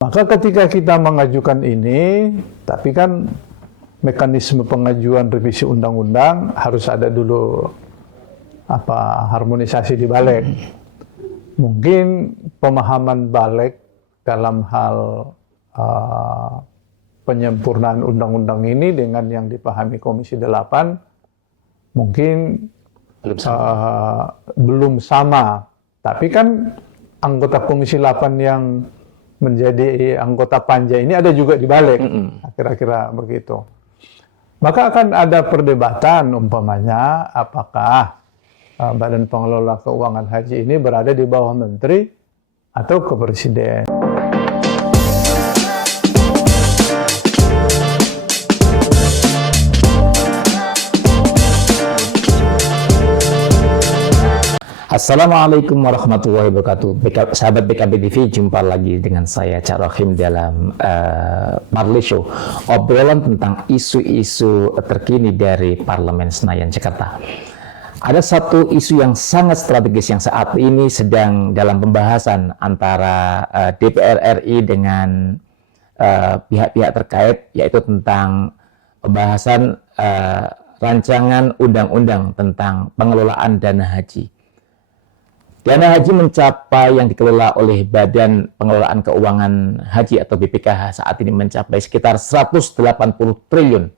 Maka ketika kita mengajukan ini, tapi kan mekanisme pengajuan revisi undang-undang harus ada dulu harmonisasi di Balik. Mungkin pemahaman Balik dalam hal penyempurnaan undang-undang ini dengan yang dipahami Komisi 8 mungkin belum sama. Tapi kan anggota Komisi 8 yang menjadi anggota panja ini ada juga di Balik, kira-kira begitu. Maka akan ada perdebatan umpamanya apakah Badan Pengelola Keuangan Haji ini berada di bawah Menteri atau ke Presiden. Assalamualaikum warahmatullahi wabarakatuh. Sahabat BKB TV, jumpa lagi dengan saya Cak Rohim dalam Parli Show, obrolan tentang isu-isu terkini dari Parlemen Senayan, Jakarta. Ada satu isu yang sangat strategis yang saat ini sedang dalam pembahasan antara DPR RI dengan pihak-pihak terkait, yaitu tentang pembahasan rancangan undang-undang tentang pengelolaan dana haji. Dana haji mencapai yang dikelola oleh Badan Pengelolaan Keuangan Haji atau BPKH saat ini mencapai sekitar 180 triliun.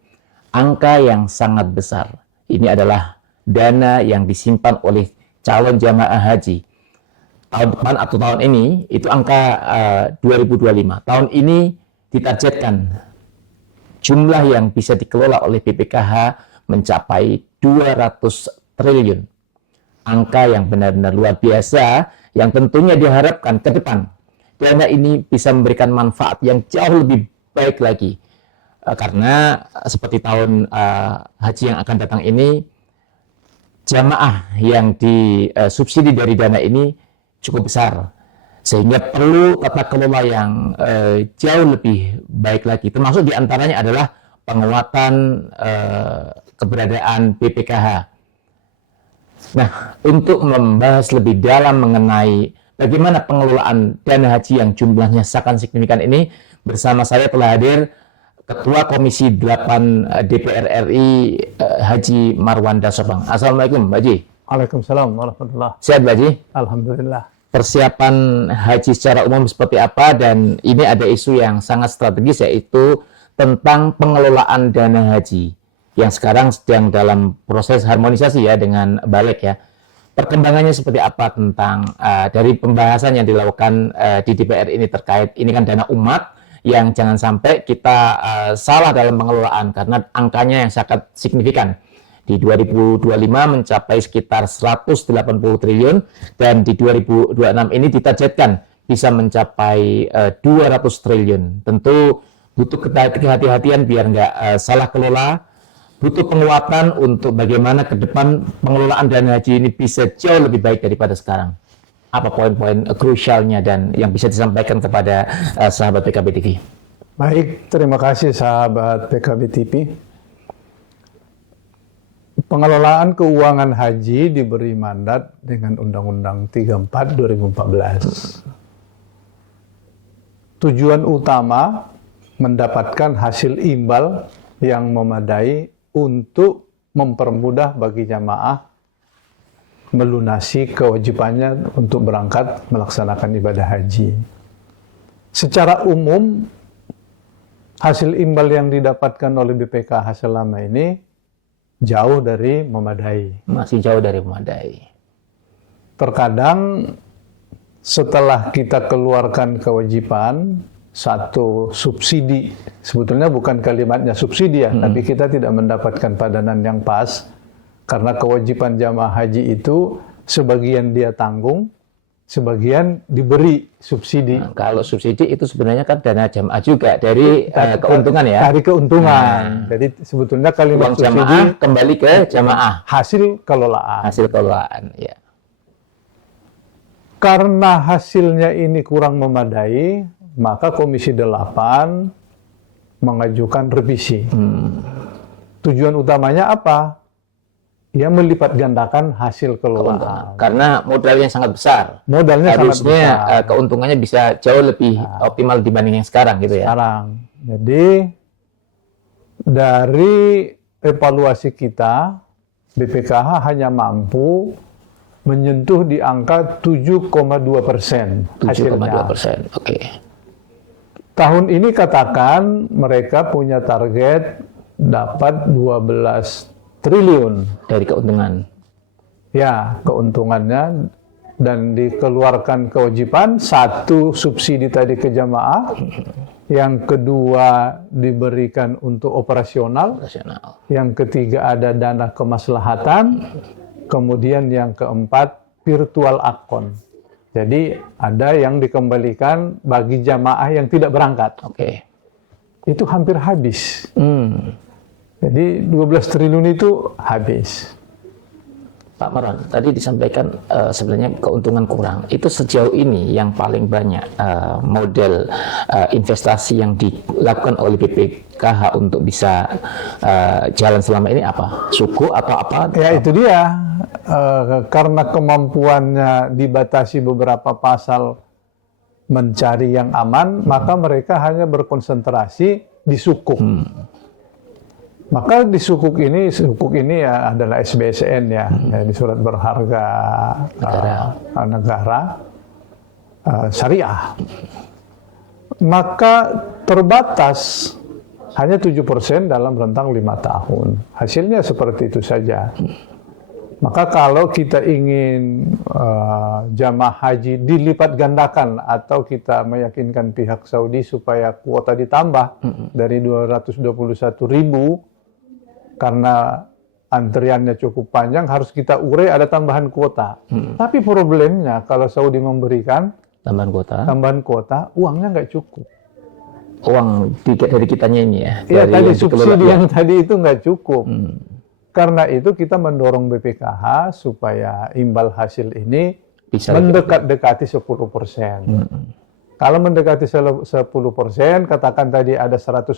Angka yang sangat besar. Ini adalah dana yang disimpan oleh calon jamaah haji. Tahun depan atau tahun ini, itu angka 2025. Tahun ini ditargetkan jumlah yang bisa dikelola oleh BPKH mencapai 200 triliun. Angka yang benar-benar luar biasa, yang tentunya diharapkan ke depan dana ini bisa memberikan manfaat yang jauh lebih baik lagi. Karena seperti tahun haji yang akan datang ini, jamaah yang disubsidi dari dana ini cukup besar. Sehingga perlu tata kelola yang jauh lebih baik lagi. Termasuk diantaranya adalah penguatan keberadaan BPKH. Nah, untuk membahas lebih dalam mengenai bagaimana pengelolaan dana haji yang jumlahnya sangat signifikan ini, bersama saya telah hadir Ketua Komisi 8 DPR RI Haji Marwanda Sopang. Assalamualaikum, Mbak Haji. Waalaikumsalam warahmatullahi. Sehat, Mbak Haji? Alhamdulillah. Persiapan haji secara umum seperti apa, dan ini ada isu yang sangat strategis, yaitu tentang pengelolaan dana haji yang sekarang sedang dalam proses harmonisasi ya dengan Balik ya. Perkembangannya seperti apa tentang dari pembahasan yang dilakukan di DPR ini terkait ini kan dana umat yang jangan sampai kita salah dalam pengelolaan karena angkanya yang sangat signifikan. Di 2025 mencapai sekitar 180 triliun dan di 2026 ini ditargetkan bisa mencapai 200 triliun. Tentu butuh kehati-hatian biar nggak salah kelola. Butuh penguatan untuk bagaimana ke depan pengelolaan dana haji ini bisa jauh lebih baik daripada sekarang. Apa poin-poin krusialnya dan yang bisa disampaikan kepada sahabat PKB TV? Baik, terima kasih sahabat PKB TV. Pengelolaan keuangan haji diberi mandat dengan Undang-Undang 34 2014. Tujuan utama mendapatkan hasil imbal yang memadai untuk mempermudah bagi jamaah melunasi kewajibannya untuk berangkat melaksanakan ibadah haji. Secara umum, hasil imbal yang didapatkan oleh BPKH selama ini jauh dari memadai. Masih jauh dari memadai. Terkadang setelah kita keluarkan kewajiban, satu subsidi, sebetulnya bukan kalimatnya subsidi ya, tapi kita tidak mendapatkan padanan yang pas, karena kewajiban jamaah haji itu sebagian dia tanggung, sebagian diberi subsidi. Nah, kalau subsidi itu sebenarnya kan dana jamaah juga dari keuntungan ya. Dari keuntungan. Jadi sebetulnya kalimat uang subsidi jamaah kembali ke jamaah. Hasil kelolaan. Hasil kelolaan, ya. Karena hasilnya ini kurang memadai, maka Komisi 8 mengajukan revisi. Tujuan utamanya apa? ia melipat gandakan hasil keuntungan. kelolaan. Karena modalnya sangat besar. Modalnya sangat Harusnya besar. keuntungannya bisa jauh lebih optimal dibanding yang sekarang gitu ya. Sekarang. Jadi dari evaluasi kita, BPKH hanya mampu menyentuh di angka 7,2% hasilnya. 7,2%. Oke. Tahun ini katakan mereka punya target dapat 12 triliun. Dari keuntungan. Ya, keuntungannya, dan dikeluarkan kewajiban, satu subsidi tadi ke jamaah, yang kedua diberikan untuk operasional, yang ketiga ada dana kemaslahatan, kemudian yang keempat virtual account. Jadi ada yang dikembalikan bagi jamaah yang tidak berangkat. Oke. Itu hampir habis. Jadi 12 triliun itu habis. Pak Maron, tadi disampaikan sebenarnya keuntungan kurang. Itu sejauh ini yang paling banyak model investasi yang dilakukan oleh BPKH untuk bisa jalan selama ini apa? Suku atau apa? Ya itu dia. Karena kemampuannya dibatasi beberapa pasal mencari yang aman, maka mereka hanya berkonsentrasi di sukuk. Maka di sukuk ini ya adalah SBSN ya, di surat berharga negara syariah. Maka terbatas hanya 7% dalam rentang 5 tahun. Hasilnya seperti itu saja. Maka kalau kita ingin jamaah haji dilipat gandakan atau kita meyakinkan pihak Saudi supaya kuota ditambah dari 221.000, karena antriannya cukup panjang, harus kita urai ada tambahan kuota. Tapi problemnya kalau Saudi memberikan tambahan kuota, uangnya nggak cukup. Uang dari kitanya ini ya? Iya, tadi subsidi yang tadi itu nggak cukup. Karena itu kita mendorong BPKH supaya imbal hasil ini bisa mendekat-dekati 10%. Kalau mendekati 10%, katakan tadi ada 180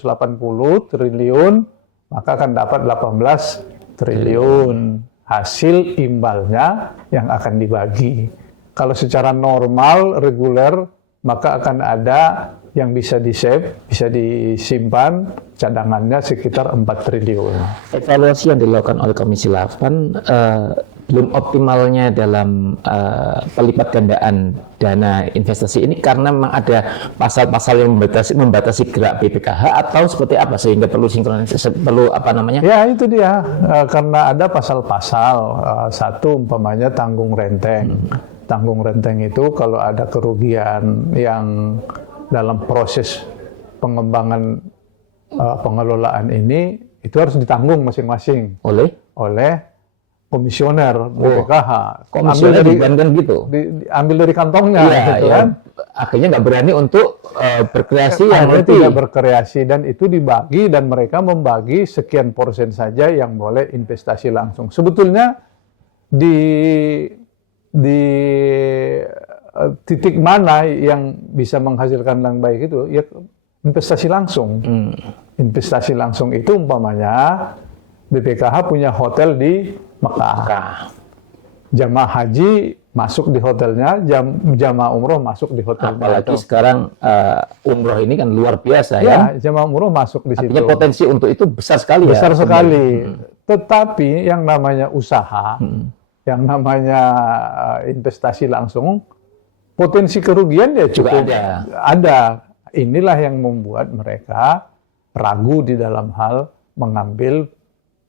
triliun, maka akan dapat 18 triliun hasil imbalnya yang akan dibagi. Kalau secara normal, reguler, maka akan ada yang bisa di-save, bisa disimpan, cadangannya sekitar 4 triliun. Evaluasi yang dilakukan oleh Komisi 8 belum optimalnya dalam pelipat gandaan dana investasi ini karena memang ada pasal-pasal yang membatasi gerak BPKH atau seperti apa sehingga perlu sinkronisasi, perlu apa namanya? Ya itu dia, karena ada pasal-pasal, satu umpamanya tanggung renteng. Tanggung renteng itu kalau ada kerugian yang dalam proses pengembangan pengelolaan ini, itu harus ditanggung masing-masing oleh komisioner BPKH. Komisioner dibebankan gitu? Ambil dari kantongnya, gitu kan. Akhirnya nggak berani untuk berkreasi yang tidak berkreasi, dan itu dibagi, dan mereka membagi sekian persen saja yang boleh investasi langsung. Sebetulnya di titik mana yang bisa menghasilkan yang baik itu ya investasi langsung. Investasi langsung itu umpamanya BPKH punya hotel di Mekah. Jamaah haji masuk di hotelnya, jamaah umroh masuk di hotelnya. Apalagi sekarang umroh ini kan luar biasa ya. Jamaah umroh masuk di situ. Artinya potensi untuk itu besar sekali. Besar sekali. Tetapi yang namanya usaha, yang namanya investasi langsung, potensi kerugian ya cukup ada. Inilah yang membuat mereka ragu di dalam hal mengambil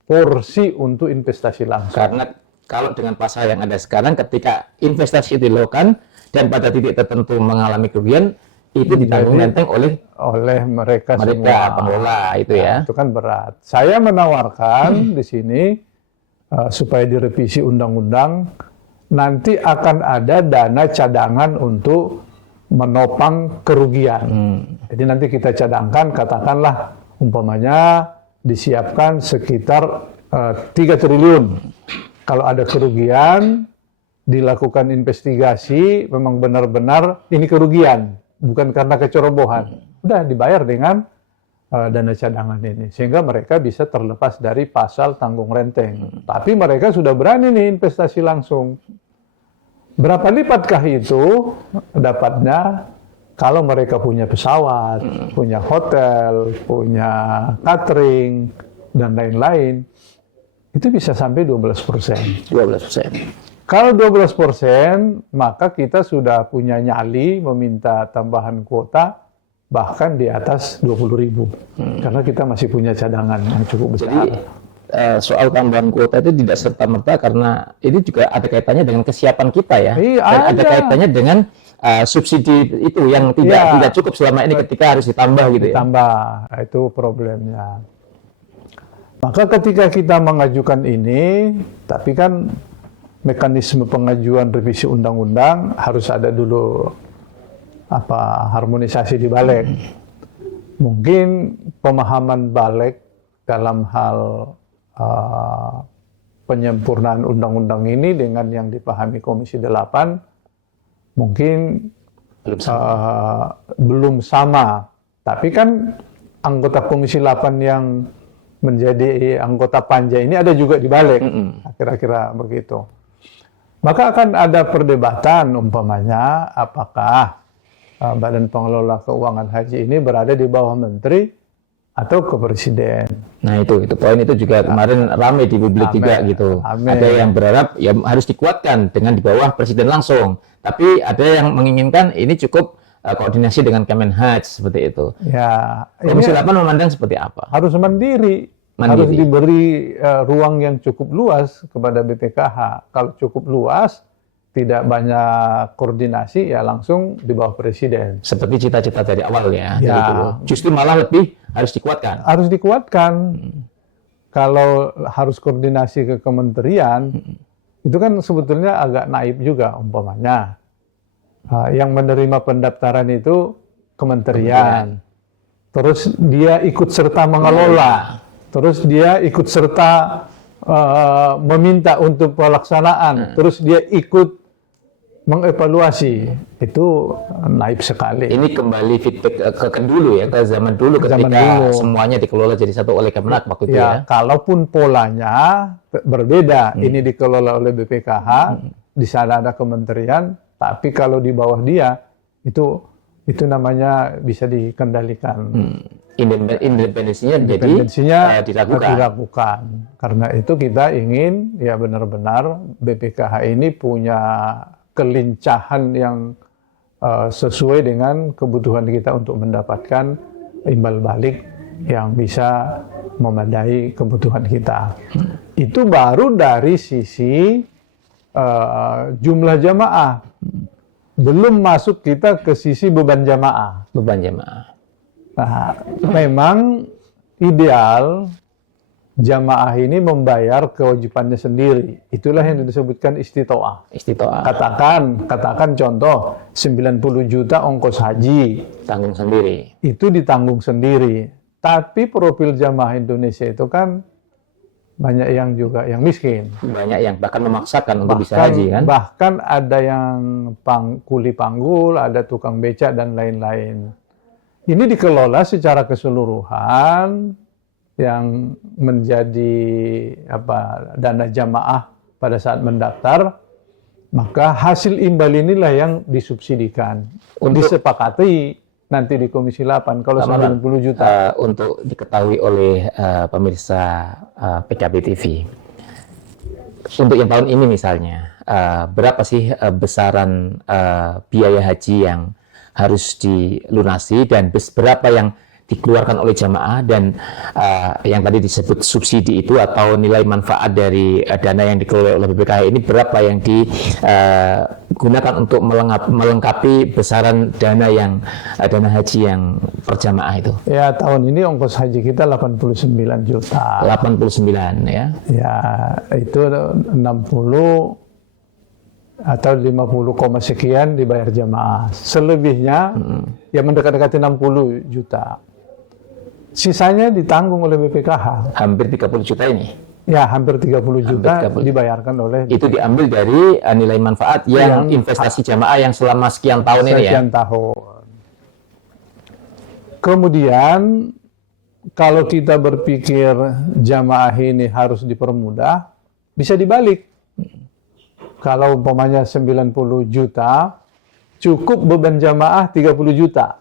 porsi untuk investasi langsung. Karena kalau dengan pasal yang ada sekarang, ketika investasi itu dilakukan dan pada titik tertentu mengalami kerugian, itu ditanggung renteng oleh mereka semua. Pengelola itu ya. Itu kan berat. Saya menawarkan di sini supaya direvisi undang-undang, nanti akan ada dana cadangan untuk menopang kerugian. Jadi nanti kita cadangkan, katakanlah umpamanya disiapkan sekitar 3 triliun. Kalau ada kerugian, dilakukan investigasi, memang benar-benar ini kerugian, bukan karena kecerobohan. Udah dibayar dengan dana cadangan ini, sehingga mereka bisa terlepas dari pasal tanggung renteng. Tapi mereka sudah berani nih investasi langsung. Berapa lipatkah itu dapatnya kalau mereka punya pesawat, punya hotel, punya catering, dan lain-lain? Itu bisa sampai 12%. 12%. Kalau 12%, maka kita sudah punya nyali meminta tambahan kuota bahkan di atas 20.000. Karena kita masih punya cadangan yang cukup besar. Jadi soal tambahan kuota itu tidak serta-merta, karena ini juga ada kaitannya dengan kesiapan kita ya. Iya, dan ada kaitannya dengan subsidi itu yang tidak cukup selama ini ketika harus ditambah gitu ya. Ditambah, itu problemnya. Maka ketika kita mengajukan ini, tapi kan mekanisme pengajuan revisi undang-undang harus ada dulu harmonisasi di Balik. Mungkin pemahaman Balik dalam hal penyempurnaan undang-undang ini dengan yang dipahami Komisi 8 mungkin belum sama. Tapi kan anggota Komisi 8 yang menjadi anggota panja ini ada juga di Balik, kira-kira begitu. Maka akan ada perdebatan umpamanya apakah Badan Pengelola Keuangan Haji ini berada di bawah Menteri atau ke Presiden. Nah itu poin itu juga kemarin ramai di publik juga gitu. Ada yang berharap ya harus dikuatkan dengan di bawah Presiden langsung. Tapi ada yang menginginkan ini cukup koordinasi dengan Kemenhaj seperti itu. Ya, Komisi 8 memandang seperti apa? Harus mandiri. Harus diberi ruang yang cukup luas kepada BPKH. Kalau cukup luas, tidak banyak koordinasi, ya langsung di bawah Presiden. Seperti cita-cita dari awal ya. Justru malah lebih harus dikuatkan. Harus dikuatkan. Kalau harus koordinasi ke kementerian, itu kan sebetulnya agak naif juga umpamanya. Yang menerima pendaftaran itu kementerian. Terus dia ikut serta mengelola. Terus dia ikut serta meminta untuk pelaksanaan. Terus dia ikut mengevaluasi. Itu naif sekali. Ini kembali feedback ke dulu ya, ke zaman dulu ketika semuanya dikelola jadi satu oleh Kemenak waktu itu ya. Kalaupun polanya berbeda, ini dikelola oleh BPKH, di sana ada kementerian, tapi kalau di bawah dia itu namanya bisa dikendalikan. Independensinya dilakukan. Karena itu kita ingin ya benar-benar BPKH ini punya kelincahan yang sesuai dengan kebutuhan kita untuk mendapatkan imbal balik yang bisa memadai kebutuhan kita. Itu baru dari sisi jumlah jamaah. Belum masuk kita ke sisi beban jamaah. Nah, memang ideal jamaah ini membayar kewajibannya sendiri. Itulah yang disebutkan istitoah. Katakan contoh 90 juta ongkos haji. Tanggung sendiri. Itu ditanggung sendiri. Tapi profil jamaah Indonesia itu kan banyak yang juga yang miskin. Banyak yang bahkan memaksakan untuk bisa haji kan. Bahkan ada yang kuli panggul, ada tukang becak dan lain-lain. Ini dikelola secara keseluruhan yang menjadi dana jamaah pada saat mendaftar, maka hasil imbal inilah yang disubsidikan. Disepakati nanti di Komisi 8 kalau 90 juta. Untuk diketahui oleh pemirsa PKB TV. Untuk yang tahun ini misalnya, berapa sih besaran biaya haji yang harus dilunasi dan berapa yang dikeluarkan oleh jamaah, dan yang tadi disebut subsidi itu atau nilai manfaat dari dana yang dikelola oleh BPKH ini berapa yang digunakan untuk melengkapi besaran dana haji yang per jamaah itu? Ya, tahun ini ongkos haji kita 89 juta. 89 ya. Ya, itu 60 atau 50, sekian dibayar jamaah. Selebihnya ya mendekati 60 juta. Sisanya ditanggung oleh BPKH. Hampir 30 juta ini? Ya, hampir 30 juta dibayarkan oleh BPKH. Itu diambil dari nilai manfaat yang investasi jamaah yang selama sekian tahun ini ya? Sekian tahun. Kemudian kalau kita berpikir jamaah ini harus dipermudah, bisa dibalik. Kalau umpamanya 90 juta, cukup beban jamaah 30 juta.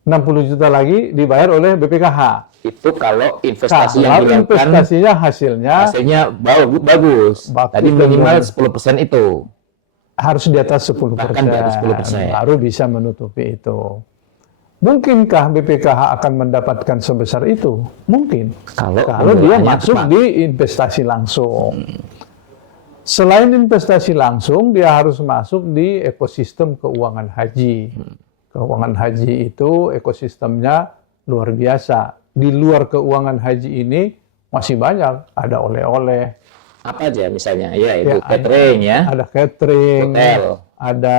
60 juta lagi dibayar oleh BPKH. Itu kalau investasi yang Kalau dilakukan investasinya hasilnya bagus. Tadi minimal 10% itu. harus di atas 10%. Bahkan di atas 10%. Baru bisa menutupi itu. Mungkinkah BPKH akan mendapatkan sebesar itu? Mungkin. Kalau dia masuk di investasi langsung. Selain investasi langsung, dia harus masuk di ekosistem keuangan haji. Keuangan haji itu ekosistemnya luar biasa. Di luar keuangan haji ini masih banyak. Ada oleh-oleh. Apa aja misalnya? Ya, itu catering ya. Ada catering. Hotel. Ada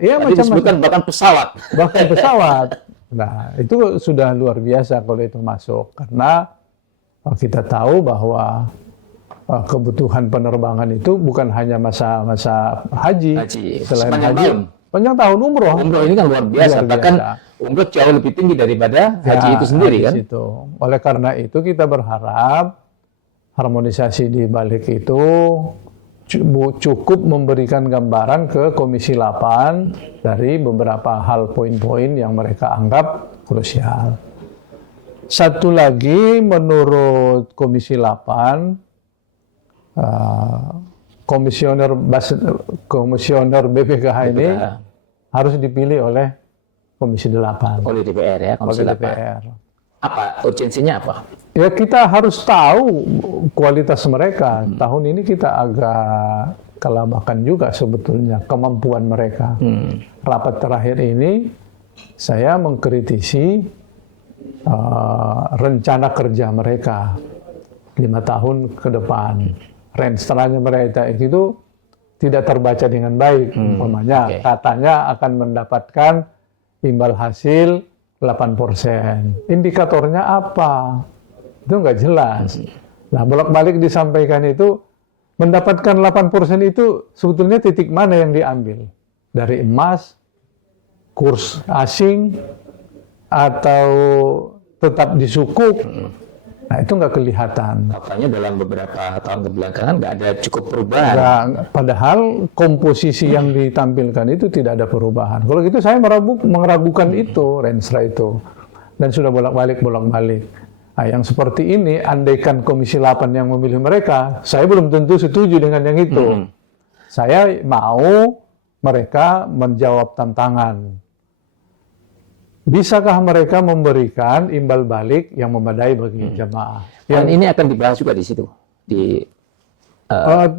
ya Tadi macam-macam. disebutkan bahkan pesawat. Bahkan pesawat. Nah, itu sudah luar biasa kalau itu masuk. Karena kita tahu bahwa kebutuhan penerbangan itu bukan hanya masa haji. Selain sepanjang haji, tahun. panjang tahun umroh. Umroh ini kan luar biasa. Bahkan umroh jauh lebih tinggi daripada haji itu sendiri kan. Itu. Oleh karena itu kita berharap harmonisasi di balik itu cukup memberikan gambaran ke Komisi 8 dari beberapa hal poin-poin yang mereka anggap krusial. Satu lagi menurut Komisi 8, komisioner BPKH ini harus dipilih oleh Komisi 8. Oleh DPR ya, Komisi 8. DPR. Apa urgensinya apa? Ya kita harus tahu kualitas mereka. Tahun ini kita agak kelabakan juga sebetulnya kemampuan mereka. Rapat terakhir ini saya mengkritisi rencana kerja mereka 5 tahun ke depan. Rencananya mereka itu tidak terbaca dengan baik. Umpamanya katanya akan mendapatkan imbal hasil 8%. Indikatornya apa? Itu nggak jelas. Nah, bolak-balik disampaikan itu, mendapatkan 8% itu sebetulnya titik mana yang diambil? Dari emas, kurs asing, atau tetap di sukuk? Nah, itu nggak kelihatan. Faktanya dalam beberapa tahun kebelakangan nggak ada cukup perubahan. Nah, padahal komposisi yang ditampilkan itu tidak ada perubahan. Kalau gitu saya meragukan itu, Renstra itu. Dan sudah bolak-balik. Nah, yang seperti ini, andaikan Komisi 8 yang memilih mereka, saya belum tentu setuju dengan yang itu. Saya mau mereka menjawab tantangan. Bisakah mereka memberikan imbal balik yang memadai bagi jamaah? Dan ini akan dibahas juga di situ.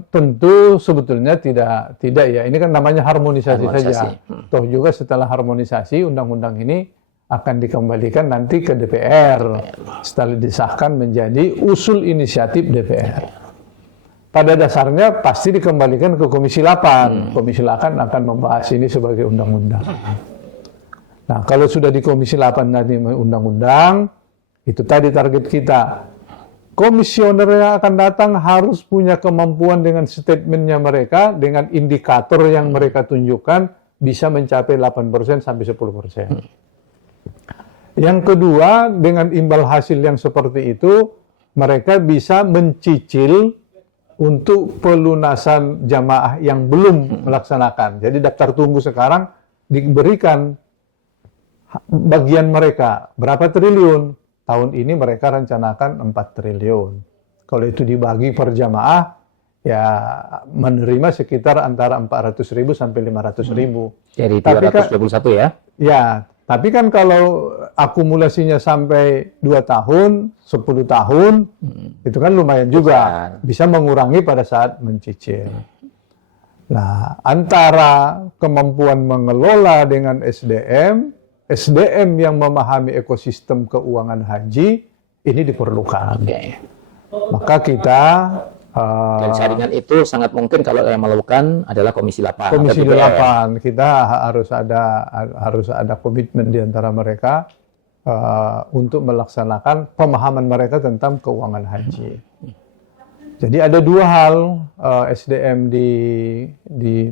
Tentu sebetulnya tidak ya. Ini kan namanya harmonisasi saja. Toh juga setelah harmonisasi, undang-undang ini akan dikembalikan nanti ke DPR. Setelah disahkan menjadi usul inisiatif DPR. Pada dasarnya pasti dikembalikan ke Komisi 8. Komisi 8 akan membahas ini sebagai undang-undang. Nah, kalau sudah di Komisi 8 nanti undang-undang, itu tadi target kita. Komisioner yang akan datang harus punya kemampuan dengan statementnya mereka, dengan indikator yang mereka tunjukkan, bisa mencapai 8% sampai 10%. Yang kedua, dengan imbal hasil yang seperti itu, mereka bisa mencicil untuk pelunasan jamaah yang belum melaksanakan. Jadi daftar tunggu sekarang diberikan bagian mereka, berapa triliun? Tahun ini mereka rencanakan 4 triliun. Kalau itu dibagi per jamaah, ya menerima sekitar antara 400.000 sampai 500.000. Dari 221 ya? Ya, tapi kan kalau akumulasinya sampai 2 tahun, 10 tahun, itu kan lumayan juga. Bisa mengurangi pada saat mencicil. Nah, antara kemampuan mengelola dengan SDM yang memahami ekosistem keuangan haji, ini diperlukan. Maka kita dan saringan itu sangat mungkin kalau yang melakukan adalah Komisi 8. Komisi 8, kita harus ada komitmen di antara mereka untuk melaksanakan pemahaman mereka tentang keuangan haji. Jadi ada 2 hal SDM di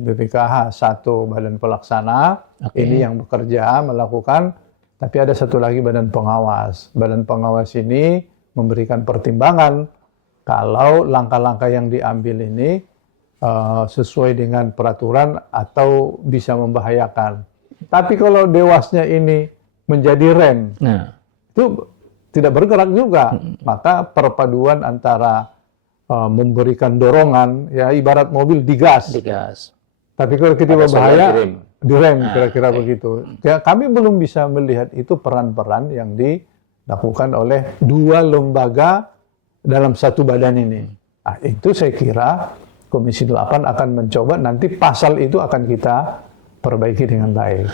BPKH, 1 badan pelaksana, ini yang bekerja melakukan Tapi ada satu lagi badan pengawas. Badan pengawas ini memberikan pertimbangan kalau langkah-langkah yang diambil ini sesuai dengan peraturan atau bisa membahayakan. Tapi kalau dewasnya ini menjadi rem, itu tidak bergerak juga. Maka perpaduan antara memberikan dorongan, ya ibarat mobil digas. Tapi kalau kita berbahaya, direm kira-kira begitu. Ya, kami belum bisa melihat itu peran-peran yang dilakukan oleh dua lembaga dalam satu badan ini. Nah, itu saya kira Komisi 8 akan mencoba, nanti pasal itu akan kita perbaiki dengan baik.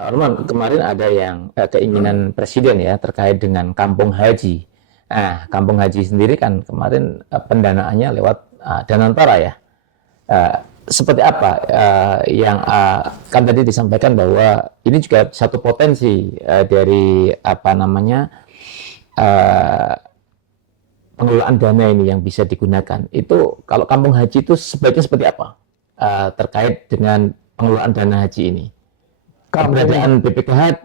Arman, kemarin ada yang keinginan Presiden ya terkait dengan kampung haji. Nah, kampung haji sendiri kan kemarin pendanaannya lewat Danantara ya. Seperti apa yang kan tadi disampaikan bahwa ini juga satu potensi dari pengelolaan dana ini yang bisa digunakan. Itu kalau kampung haji itu sebaiknya seperti apa terkait dengan pengelolaan dana haji ini? Keberadaan BPKH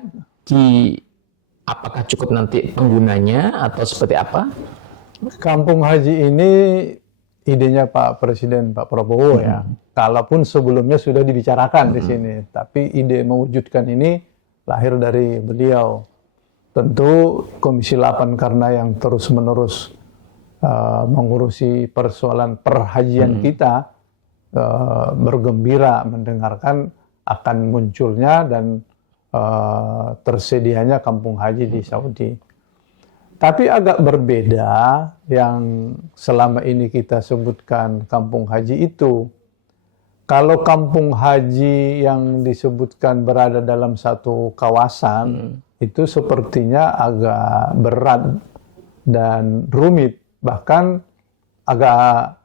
apakah cukup nanti penggunanya atau seperti apa? Kampung haji ini idenya Pak Presiden Pak Prabowo ya. Kalaupun sebelumnya sudah dibicarakan di sini, tapi ide mewujudkan ini lahir dari beliau. Tentu Komisi 8 karena yang terus-menerus mengurusi persoalan perhajian kita, bergembira mendengarkan akan munculnya dan tersedianya kampung haji di Saudi. Tapi agak berbeda yang selama ini kita sebutkan kampung haji itu. Kalau kampung haji yang disebutkan berada dalam satu kawasan, itu sepertinya agak berat dan rumit. Bahkan agak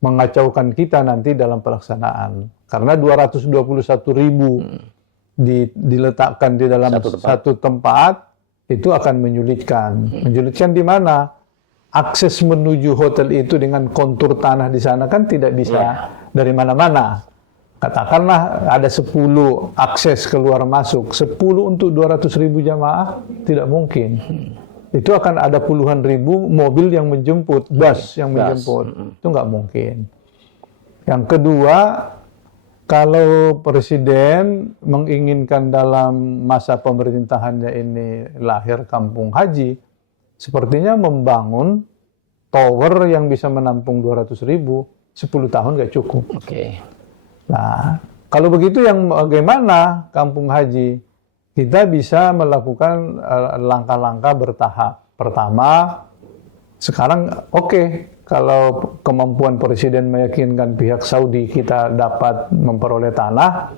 mengacaukan kita nanti dalam pelaksanaan. Karena 221.000 diletakkan di dalam satu tempat, itu akan menyulitkan. Menyulitkan di mana? Akses menuju hotel itu dengan kontur tanah di sana kan tidak bisa dari mana-mana. Katakanlah ada 10 akses keluar masuk, 10 untuk 200.000 jamaah tidak mungkin. Itu akan ada puluhan ribu mobil yang menjemput, bus yang menjemput. Itu nggak mungkin. Yang kedua, kalau Presiden menginginkan dalam masa pemerintahannya ini lahir kampung haji, sepertinya membangun tower yang bisa menampung 200.000, 10 tahun nggak cukup. Nah, kalau begitu yang bagaimana kampung haji? Kita bisa melakukan langkah-langkah bertahap. Pertama, sekarang kalau kemampuan Presiden meyakinkan pihak Saudi kita dapat memperoleh tanah,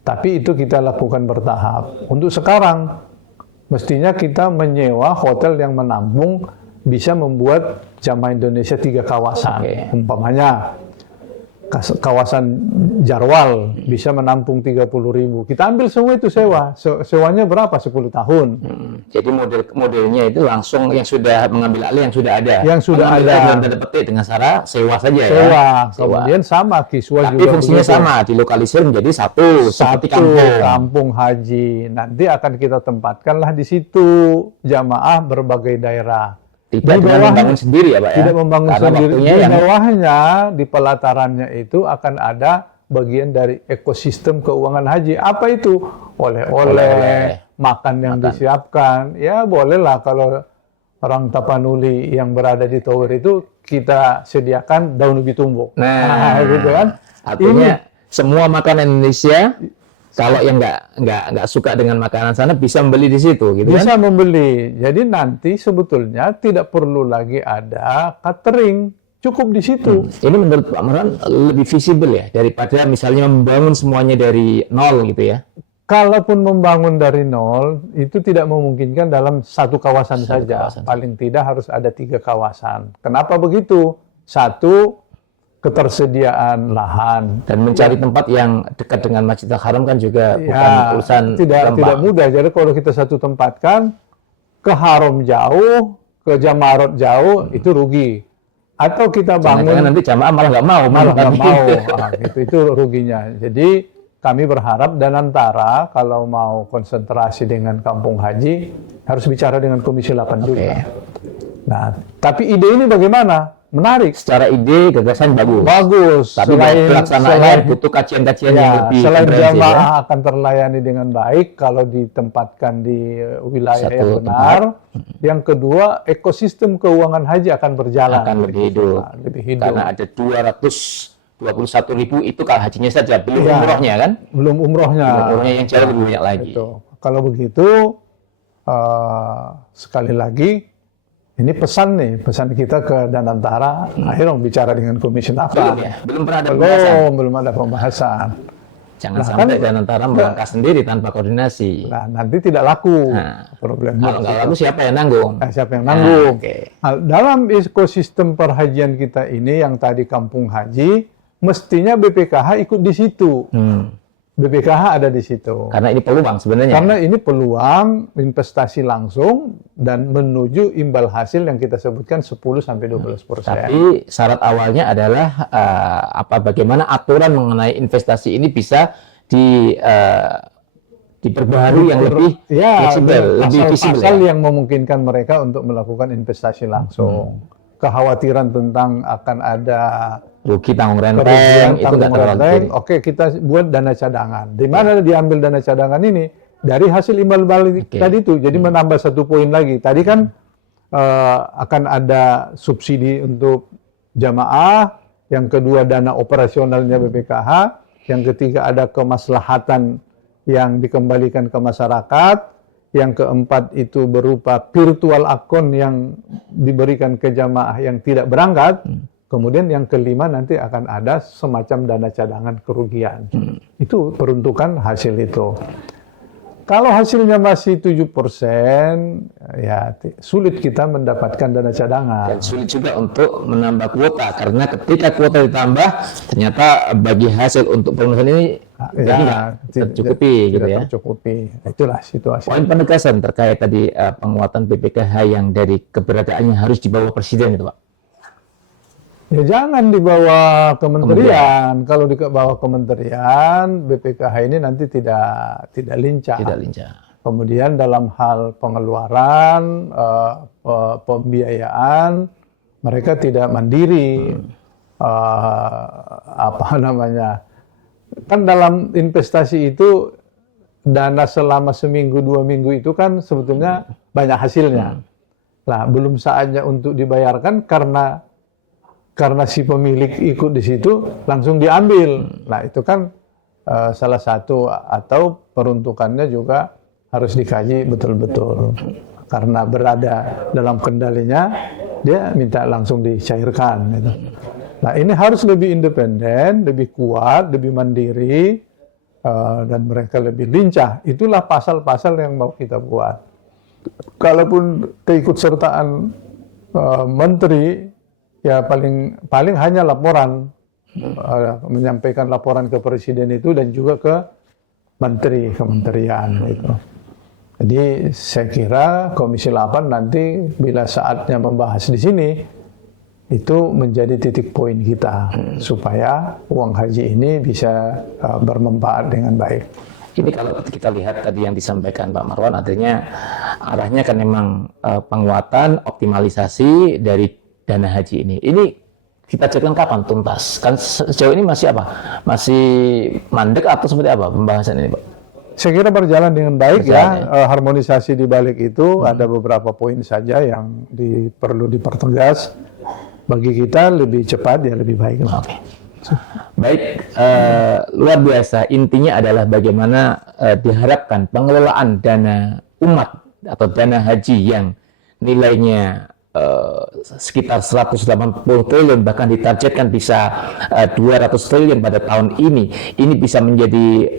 tapi itu kita lakukan bertahap. Untuk sekarang, mestinya kita menyewa hotel yang menampung bisa membuat jamaah Indonesia 3 kawasan. Umpamanya, kawasan Jarwal bisa menampung 30.000. Kita ambil semua itu sewa. Sewanya berapa? 10 tahun. Jadi modelnya itu langsung yang sudah mengambil alih yang sudah ada. Yang sudah ada. Dengan tanda petik dengan cara sewa saja sewa. Kemudian sama Kiswa tapi juga. Tapi fungsinya sama, dilokalisir menjadi satu kampung haji. Nanti akan kita tempatkanlah di situ jamaah berbagai daerah. Tidak membangun sendiri ya Pak ya? Tidak membangun sendiri. Di bawahnya, di pelatarannya itu akan ada bagian dari ekosistem keuangan haji. Apa itu? Oleh-oleh, makan yang disiapkan. Ya bolehlah kalau orang Tapanuli yang berada di tower itu kita sediakan daun ubi tumbuk. Nah gitu kan? Artinya semua makanan Indonesia, kalau yang nggak suka dengan makanan sana bisa membeli di situ, gitu bisa kan? membeli. Jadi nanti sebetulnya tidak perlu lagi ada catering, cukup di situ. Ini menurut Pak Marwan lebih visible ya daripada misalnya membangun semuanya dari nol gitu ya? Kalaupun membangun dari nol itu tidak memungkinkan dalam satu kawasan saja. Paling tidak harus ada 3 kawasan. Kenapa begitu? 1, ketersediaan lahan dan mencari tempat yang dekat dengan Masjidil Haram kan juga bukan urusan tidak mudah. Jadi kalau kita satu tempatkan ke Haram jauh, ke Jamarat jauh, itu rugi. Atau kita bangun nanti jamaah malah nggak mau, itu ruginya. Jadi kami berharap Danantara kalau mau konsentrasi dengan kampung haji harus bicara dengan Komisi 8 juga. Nah, tapi ide ini bagaimana? Menarik. Secara ide gagasan bagus. Bagus. Tapi pelaksanaannya butuh kajian-kajian yang lebih selain komprehensif, jamaah akan terlayani dengan baik kalau ditempatkan di wilayah Satu yang benar. Yang kedua, ekosistem keuangan haji akan berjalan. akan lebih hidup. Lebih hidup. Karena ada 221.000 itu kalau hajinya saja, belum umrohnya kan? Belum umrohnya. Belum umrohnya yang jauh lebih banyak lagi. Itu. Kalau begitu, sekali lagi, ini pesan kita ke Danantara, ayo dong bicara dengan Komisi 8. Belum ya? Belum pernah ada pembahasan. Belum ada pembahasan. Jangan sampai Danantara melangkah sendiri tanpa koordinasi. Nah, nanti tidak laku. Problemnya. Kalau nggak laku siapa yang nanggung? Siapa yang nanggung? Okay. Nah, dalam ekosistem perhajian kita ini, yang tadi kampung haji, mestinya BPKH ikut di situ. BPKH ada di situ. Karena ini peluang sebenarnya. Karena ini peluang investasi langsung dan menuju imbal hasil yang kita sebutkan 10-12%. Tapi syarat awalnya adalah bagaimana aturan mengenai investasi ini bisa diperbaharui yang lebih fleksibel, lebih visible. Pasal yang memungkinkan mereka untuk melakukan investasi langsung. Kekhawatiran tentang akan ada rugi tanggung renteng itu nggak terlalu penting. Oke, kita buat dana cadangan. Di mana diambil dana cadangan ini? Dari hasil imbal balik tadi itu. Jadi menambah satu poin lagi. Tadi kan akan ada subsidi untuk jamaah. Yang kedua dana operasionalnya BPKH. Yang ketiga ada kemaslahatan yang dikembalikan ke masyarakat. Yang keempat itu berupa virtual account yang diberikan ke jamaah yang tidak berangkat. Kemudian yang kelima nanti akan ada semacam dana cadangan kerugian. Itu peruntukan hasil itu. Kalau hasilnya masih 7%, ya sulit kita mendapatkan dana cadangan. Dan sulit juga untuk menambah kuota, karena ketika kuota ditambah, ternyata bagi hasil untuk pengurusan ini tidak tercukupi. Itulah situasi. Poin penegasan terkait tadi penguatan BPKH yang dari keberadaannya harus di bawah presiden itu, Pak. Ya jangan di bawah kementerian. Kalau di bawah kementerian, BPKH ini nanti tidak lincah. Tidak lincah. Kemudian dalam hal pengeluaran, pembiayaan, mereka tidak mandiri. Kan dalam investasi itu dana selama seminggu 2 minggu itu kan sebetulnya banyak hasilnya. Nah, belum saatnya untuk dibayarkan karena si pemilik ikut di situ langsung diambil. Nah, itu kan salah satu, atau peruntukannya juga harus dikaji betul-betul. Karena berada dalam kendalinya, dia minta langsung dicairkan. Gitu. Nah, ini harus lebih independen, lebih kuat, lebih mandiri, dan mereka lebih lincah. Itulah pasal-pasal yang mau kita buat. Kalaupun keikutsertaan menteri, ya paling hanya laporan, menyampaikan laporan ke presiden itu dan juga ke kementerian itu. Jadi saya kira Komisi 8 nanti bila saatnya membahas di sini itu menjadi titik poin kita supaya uang haji ini bisa bermanfaat dengan baik. Ini kalau kita lihat tadi yang disampaikan Pak Marwan, artinya arahnya kan memang penguatan, optimalisasi dari dana haji ini. Ini kita jadikan kapan tuntas? Kan sejauh ini masih apa? Masih mandek atau seperti apa pembahasan ini, Pak? Saya kira berjalan dengan baik ya. Harmonisasi di balik itu ada beberapa poin saja yang perlu dipertegas. Bagi kita lebih cepat ya lebih baik. Oke. Baik, luar biasa. Intinya adalah bagaimana diharapkan pengelolaan dana umat atau dana haji yang nilainya sekitar 180 triliun, bahkan ditargetkan bisa 200 triliun pada tahun ini bisa menjadi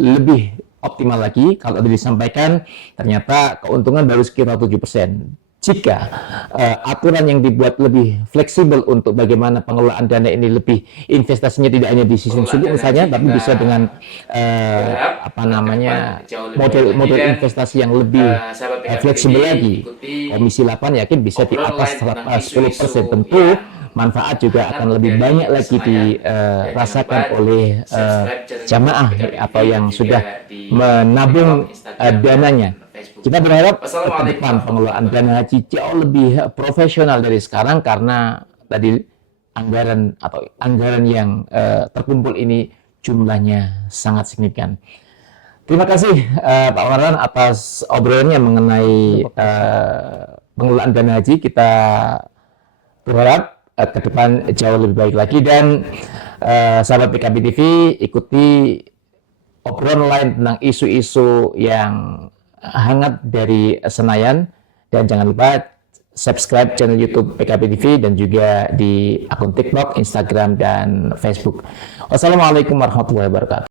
lebih optimal lagi. Kalau disampaikan ternyata keuntungan baru sekitar 7%. Jika aturan yang dibuat lebih fleksibel untuk bagaimana pengelolaan dana ini lebih, investasinya tidak hanya di sistem sulit misalnya, tapi bisa dengan model investasi yang lebih fleksibel lagi. Komisi 8 yakin bisa di atas 10%. Tentu manfaat juga akan lebih banyak lagi dirasakan oleh jamaah atau yang sudah menabung dananya. Kita berharap ke depan pengelolaan dana haji jauh lebih profesional dari sekarang karena tadi anggaran yang terkumpul ini jumlahnya sangat signifikan. Terima kasih Pak Marwan atas obrolannya mengenai pengelolaan dana haji. Kita berharap ke depan jauh lebih baik lagi dan sahabat PKB TV ikuti obrolan lain tentang isu-isu yang hangat dari Senayan dan jangan lupa subscribe channel YouTube PKB TV dan juga di akun TikTok, Instagram dan Facebook. Wassalamualaikum warahmatullahi wabarakatuh.